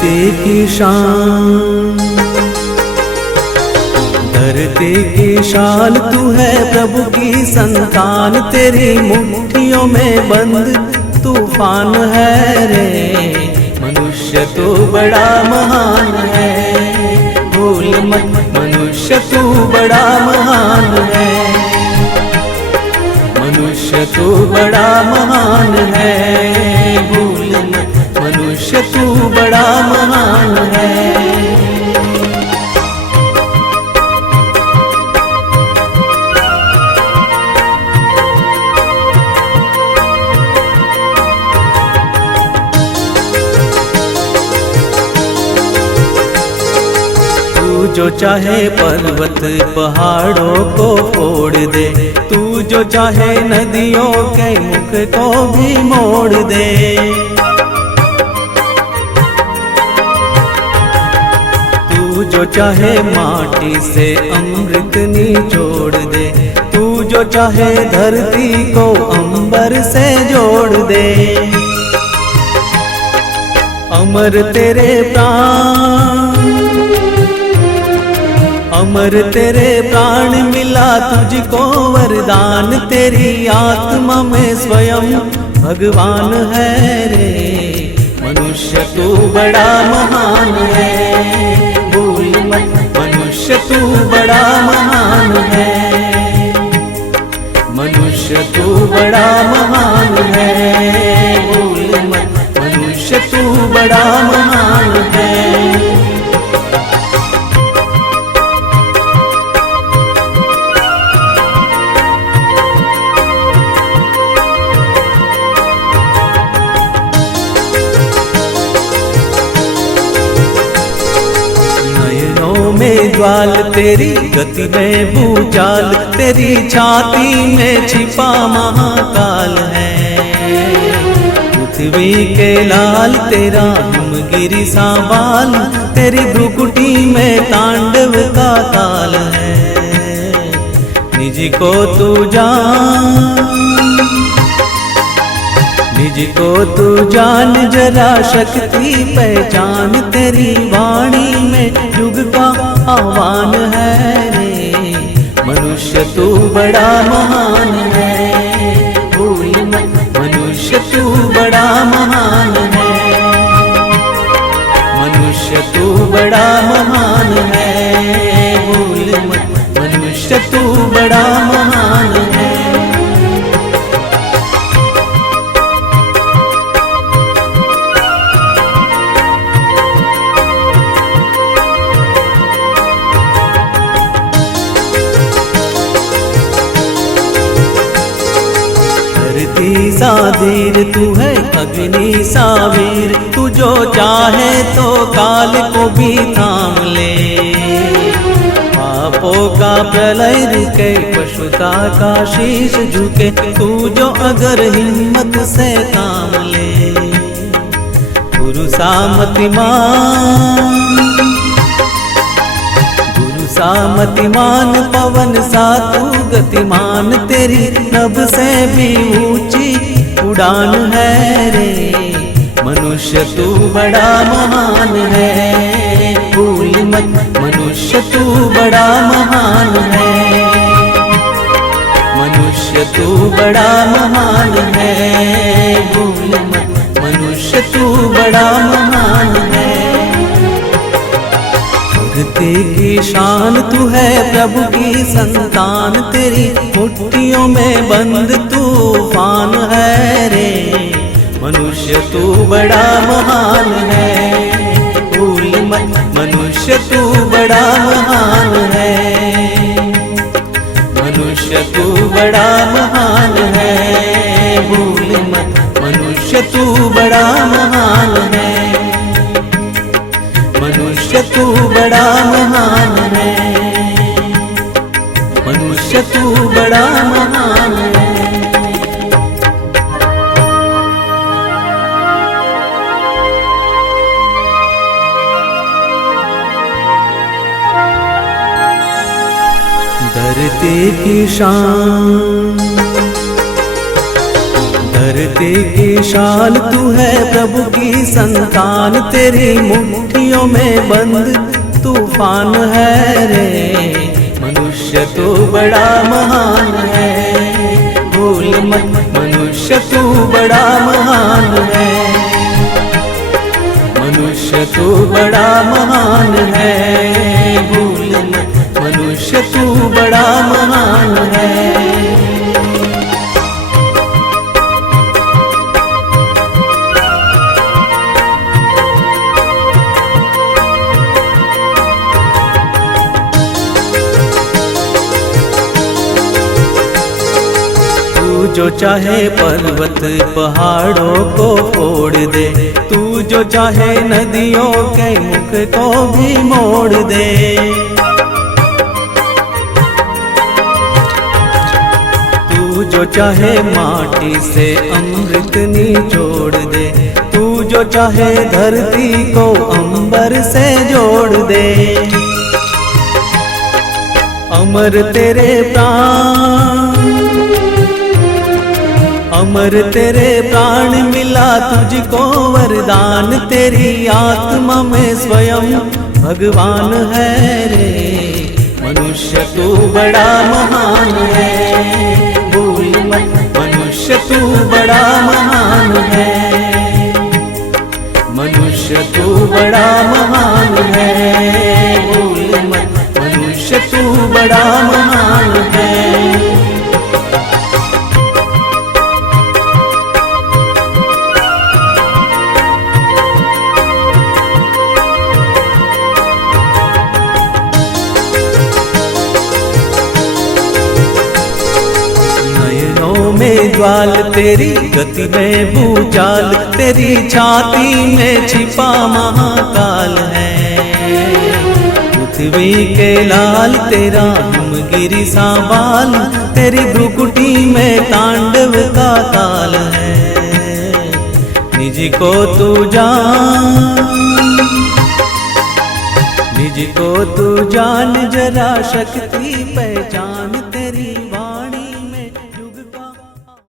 धरती की शान, धरती की शान तू है प्रभु की संतान, तेरी मुट्ठियों में बंद तूफान है रे। मनुष्य तू बड़ा महान है, भूल मत मनुष्य तू बड़ा महान है, मनुष्य तू बड़ा महान है, भूल मत मनुष्य तू बड़ा महान है। तू जो चाहे पर्वत पहाड़ों को फोड़ दे, तू जो चाहे नदियों के मुख को भी मोड़ दे। तू जो चाहे माटी से अमृत निचोड़ दे, तू जो चाहे धरती को अंबर से जोड़ दे। अमर तेरे प्राण, अमर तेरे प्राण मिला तुझको वरदान, तेरी आत्मा में स्वयं भगवान है रे। मनुष्य तू बड़ा महान है, भूल मत मनुष्य तू बड़ा महान है, मनुष्य तू बड़ा महान है, भूल मत मनुष्य तू बड़ा महान है। में ज्वाल तेरी गति में भूचाल, तेरी छाती में छिपा महाकाल है। पृथ्वी के लाल तेरा हिमगिरी सा बाल, तेरी भ्रुकुटी में तांडव का ताल है। निज को तू जान, निज को तू जान जरा शक्ति पहचान, तेरी वाणी में युग का आह्वान है रे। मनुष्य तू बड़ा महान है, भूल मत मनुष्य तू बड़ा महान है, मनुष्य तू बड़ा महान है, भूल मत मनुष्य तू बड़ा महान है। धरती सा धीर तू है अग्नि सा वीर, तू जो चाहे तो काल को भी थाम ले। पापों का प्रलय रुके, पशुता का शीश झुके, तू जो अगर हिम्मत से काम ले। गुरु सामतिमान, सामतिमान पवन सा तू गतिमान, तेरी नभ से भी ऊंची उड़ान है रे। मनुष्य तू बड़ा महान है, भूल मत मनुष्य तू बड़ा महान है, मनुष्य तू बड़ा महान है, भूल मत मनुष्य तू बड़ा महान है। धरती की शान तू है प्रभु की संतान, तेरी मुट्ठियों में बंद तूफान है रे। मनुष्य तू बड़ा महान है, भूल मत मनुष्य तू बड़ा महान है, मनुष्य तू बड़ा महान है, भूल मत मनुष्य तू बड़ा महान है, मनुष्य तू बड़ा महान है, मनुष्य तू बड़ा महान है। धरती की शान, धरती की शान तू है, प्रभु की संतान, तेरी मुट्ठियों में बंद तूफान है रे। मनुष्य तू बड़ा महान है, भूल मत मनुष्य तू बड़ा महान है। मनुष्य तू बड़ा महान है, भूल मत मनुष्य तू बड़ा महान है। जो चाहे पर्वत पहाड़ों को फोड़ दे, तू जो चाहे नदियों के मुख को भी मोड़ दे। तू जो चाहे माटी से अमृत निचोड़ दे, तू जो चाहे धरती को अंबर से जोड़ दे। अमर तेरे प्राण, अमर तेरे प्राण मिला तुझको वरदान, तेरी आत्मा में स्वयं भगवान है रे। मनुष्य तू बड़ा महान है, भूल मत मनुष्य तू बड़ा महान है। मनुष्य तू बड़ा महान है, भूल मत मनुष्य तू बड़ा महान है। में ज्वाल तेरी गति में भूचाल, तेरी छाती में छिपा महाकाल है। पृथ्वी के लाल तेरा हिमगिरी सा बाल, तेरी भ्रुकुटी में तांडव का ताल है। निज को तू जान, निज को तू जान, जरा शक्ति पहचान।